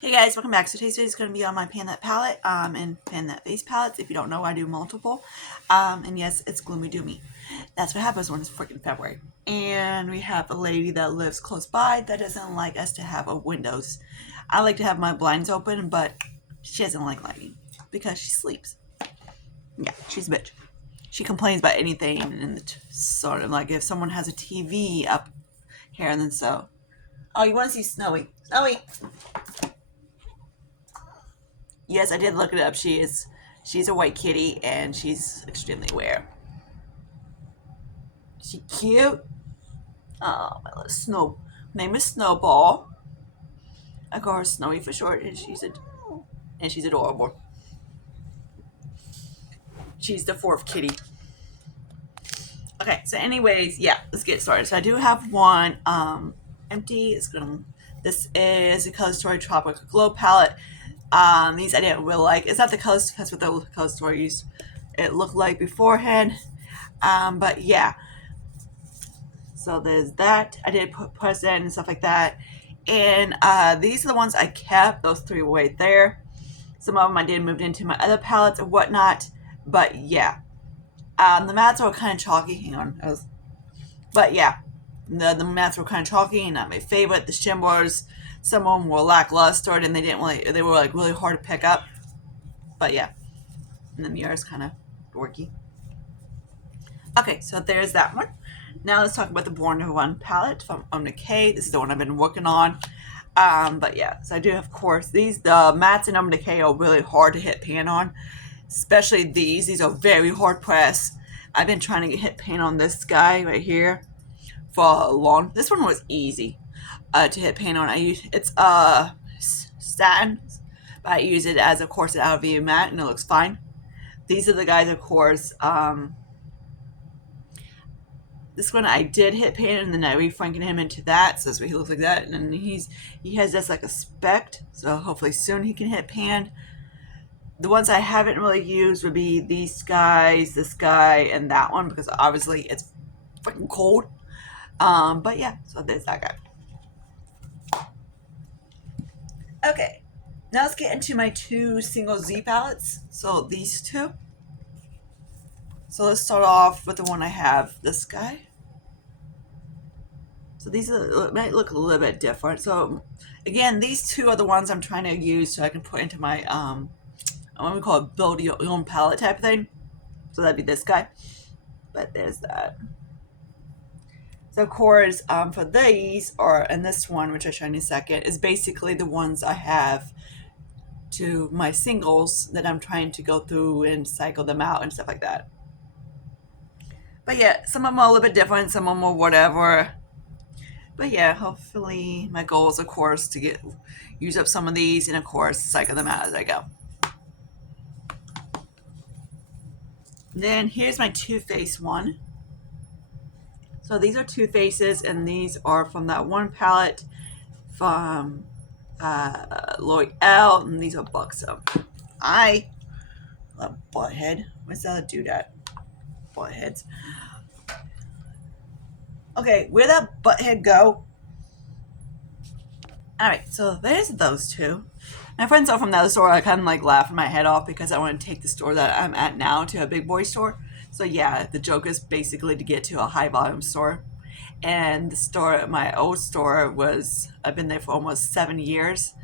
Hey guys, welcome back. So today's video is going to be on my Pan That palette and Pan That face palettes. If you don't know, I do multiple. And yes, it's gloomy doomy. That's what happens when it's freaking February. And we have a lady that lives close by that doesn't like us to have a windows. I like to have my blinds open, but she doesn't like lighting because she sleeps. Yeah, she's a bitch. She complains about anything, and it's sort of like if someone has a TV up here, and then so, oh, you want to see Snowy? Snowy. Yes, I did look it up. She's a white kitty and she's extremely rare. She cute. Oh, my little snow. Her name is Snowball. I call her Snowy for short, and she's adorable. She's the fourth kitty. Okay, so anyways, yeah, let's get started. So I do have one empty. This is a Color Story Tropical Glow palette. These I didn't really like. It's not the colors because what the Color Story used it looked like beforehand. But yeah. So there's that. I did put President and stuff like that. And these are the ones I kept. Those three were right there. Some of them I did move into my other palettes and whatnot. But yeah. The mats were kind of chalky. Hang on. But yeah. The mats were kind of chalky and not my favorite. The shimmers, some of them were lackluster and they were like really hard to pick up. But yeah. And the mirror's kind of dorky. Okay, so there's that one. Now let's talk about the Born to Run palette from Homme Decay. This is the one I've been working on. But yeah, so I do, of course, the mattes in Homme Decay are really hard to hit pan on, especially these. These are very hard pressed. I've been trying to hit pan on this guy right here for a long. This one was easy to hit pan on. It's satin, but I use it as, of course, an out of view matte, and it looks fine. These are the guys, of course. This one I did hit pan, and then I refranken him into that, so he looks like that. And then he has this like a speck, so hopefully soon he can hit pan. The ones I haven't really used would be these guys, this guy, and that one, because obviously it's freaking cold. But yeah, so there's that guy. Okay, now let's get into my two single Z palettes. So these two. So let's start off with the one I have, this guy. So these might look a little bit different. So again, these two are the ones I'm trying to use so I can put into my what we call it, build your own palette type of thing. So that'd be this guy. But there's that. So of course, for these, and this one, which I'll show you in a second, is basically the ones I have to my singles that I'm trying to go through and cycle them out and stuff like that. But yeah, some of them are a little bit different, some of them are whatever. But yeah, hopefully my goal is, of course, to use up some of these and, of course, cycle them out as I go. Then here's my Too Faced one. So these are Too Faces, and these are from that one palette from L'Oreal, and these are Buxom. I love butthead. What's that do that? Buttheads. Okay, where'd that butthead go? Alright, so there's those two. My friends are from the other store. I kind of like laughing my head off because I want to take the store that I'm at now to a big boy store. So yeah, the joke is basically to get to a high volume store. And the store, my old store, I've been there for almost 7 years.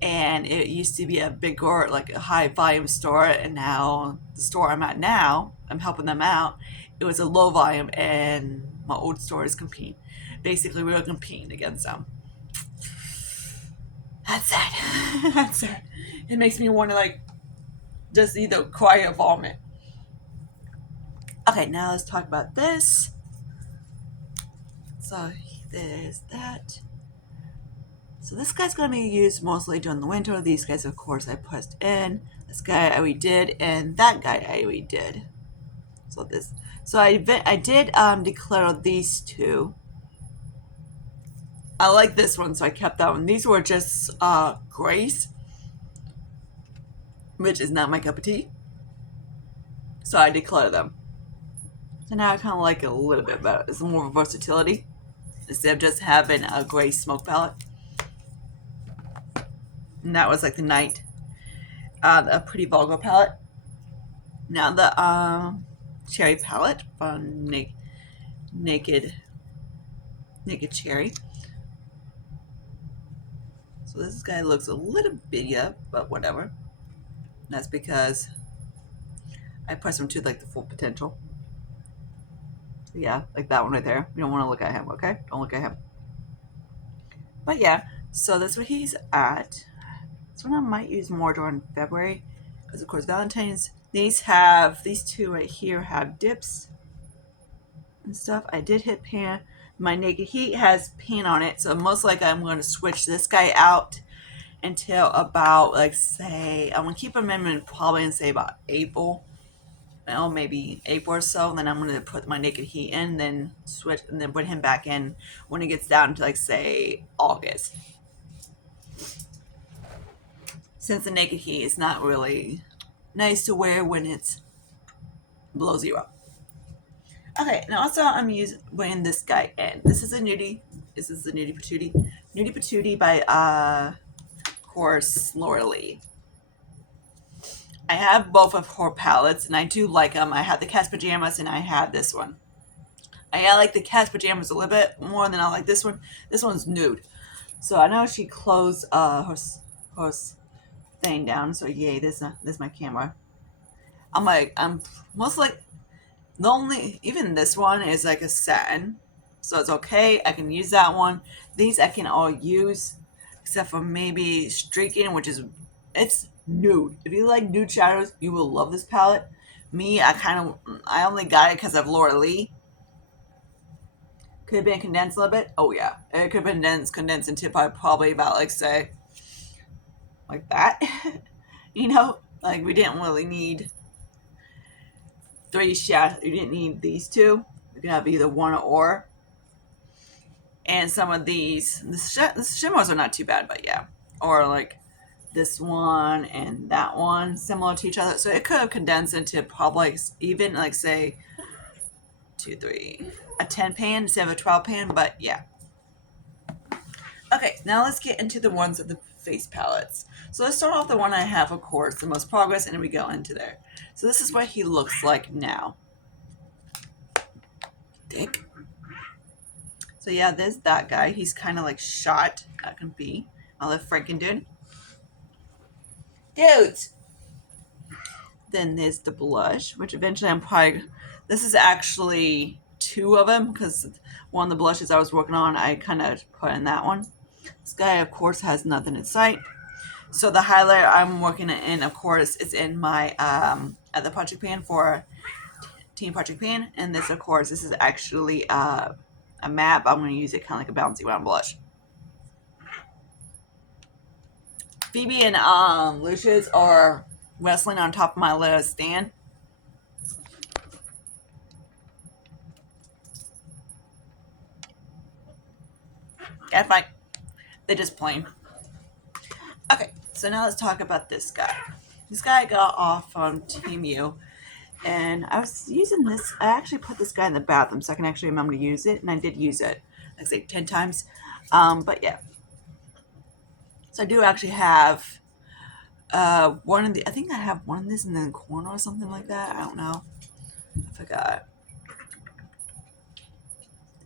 And it used to be a bigger, like a high volume store. And now the store I'm at now, I'm helping them out. It was a low volume, and my old store is competing. Basically, we were competing against them. That's sad. That's sad. It makes me want to just either cry or vomit. Okay, now let's talk about this. So there's that. So this guy's going to be used mostly during the winter. These guys, of course, I pressed in. This guy I already did, and that guy I already did. So I did declare these two. I like this one, so I kept that one. These were just grays, which is not my cup of tea. So I declare them. So now I kind of like it a little bit better. It's more versatility instead of just having a gray smoke palette. and that was like the night, a Pretty Vulgar palette. Now the cherry palette from Naked Cherry. So this guy looks a little bitty up, but whatever. And that's because I press him to like the full potential. So yeah, like that one right there. You don't want to look at him, okay? Don't look at him. But yeah, so that's what he's at. This one I might use more during February, because of course Valentine's. These two right here have dips and stuff. I did hit pan. My Naked Heat has pan on it, so most likely I'm going to switch this guy out until about, like, say, I'm going to keep him in probably in, say, about April. Maybe April or so. And then I'm going to put my Naked Heat in, then switch, and then put him back in when it gets down to, like, say, August. Since the Naked Heat is not really nice to wear when it's below 0. Okay, now also I'm wearing this guy in. This is a Nudie. This is the Nudie Patootie. Nudie Patootie by, of course, Laura Lee. I have both of her palettes, and I do like them. I had the Cat's Pajamas, and I had this one. I like the Cat's Pajamas a little bit more than I like this one. This one's nude. So I know she closed her thing down. So yay, this is my camera. I'm most like even this one is like a satin, so it's okay. I can use that one. These I can all use, except for maybe Streaking, which is it's nude. If you like nude shadows, you will love this palette. Me, I only got it because of Laura Lee. Could have been condensed a little bit. Oh yeah, it could have been condensed into probably about like say like that. Like we didn't really need 3 shadows. You didn't need these two. You can have either one or. And some of these, the shimmers are not too bad, but yeah. Or like this one and that one, similar to each other. So it could have condensed into probably even like say 2, 3, a 10 pan instead of a 12 pan, but yeah. Okay, now let's get into the ones of the face palettes. So let's start off the one I have, of course, the most progress, and then we go into there. So this is what he looks like now. Dick. So yeah, there's that guy. He's kind of like shot. That can be. I'll let Franken do. Dudes. Then there's the blush, which eventually this is actually 2 of them, because one of the blushes I was working on, I kind of put in that one. This guy, of course, has nothing in sight. So the highlighter I'm working in, of course, is in my, at the Project Pan for Team Project Pan. And this, of course, this is actually a map. I'm going to use it kind of like a bouncy round blush. Phoebe and Lucius are wrestling on top of my little stand. Yeah, fine. They're just playing. Okay, so now let's talk about this guy. This guy got off from Temu, and I was using this. I actually put this guy in the bathroom so I can actually remember to use it, and I did use it, like say 10 times. But yeah. So I do actually have one of the. I think I have one of this in the corner or something like that. I don't know. I forgot.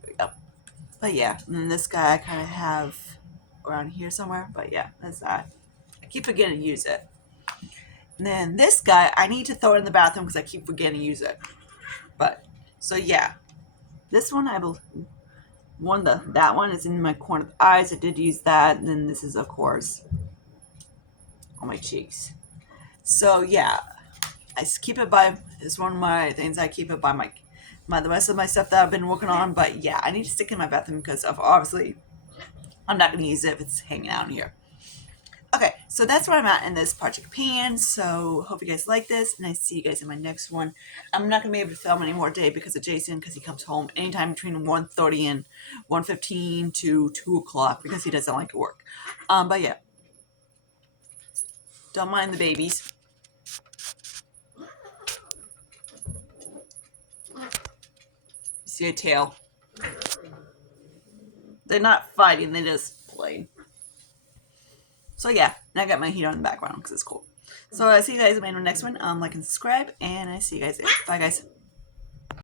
There we go. But yeah, and then this guy I kind of have around here somewhere. But yeah, that's that. I keep forgetting to use it. And then this guy, I need to throw it in the bathroom because I keep forgetting to use it. But so yeah, this one that one is in my corner of the eyes. I did use that. And then this is, of course, on my cheeks. So yeah, I keep it by. It's one of my things. I keep it by the rest of my stuff that I've been working on. But yeah, I need to stick it in my bathroom because of obviously I'm not going to use it if it's hanging out here. Okay, so that's where I'm at in this Project Pan. So hope you guys like this, and I see you guys in my next one. I'm not going to be able to film any more today because of Jason, because he comes home anytime between 1:30 and 1:15 to 2 o'clock because he doesn't like to work. But yeah, don't mind the babies. You see a tail. They're not fighting, they just play. So yeah, and I got my heat on in the background because it's cool. So I see you guys in my next one. Like and subscribe, and I see you guys there. Bye, guys.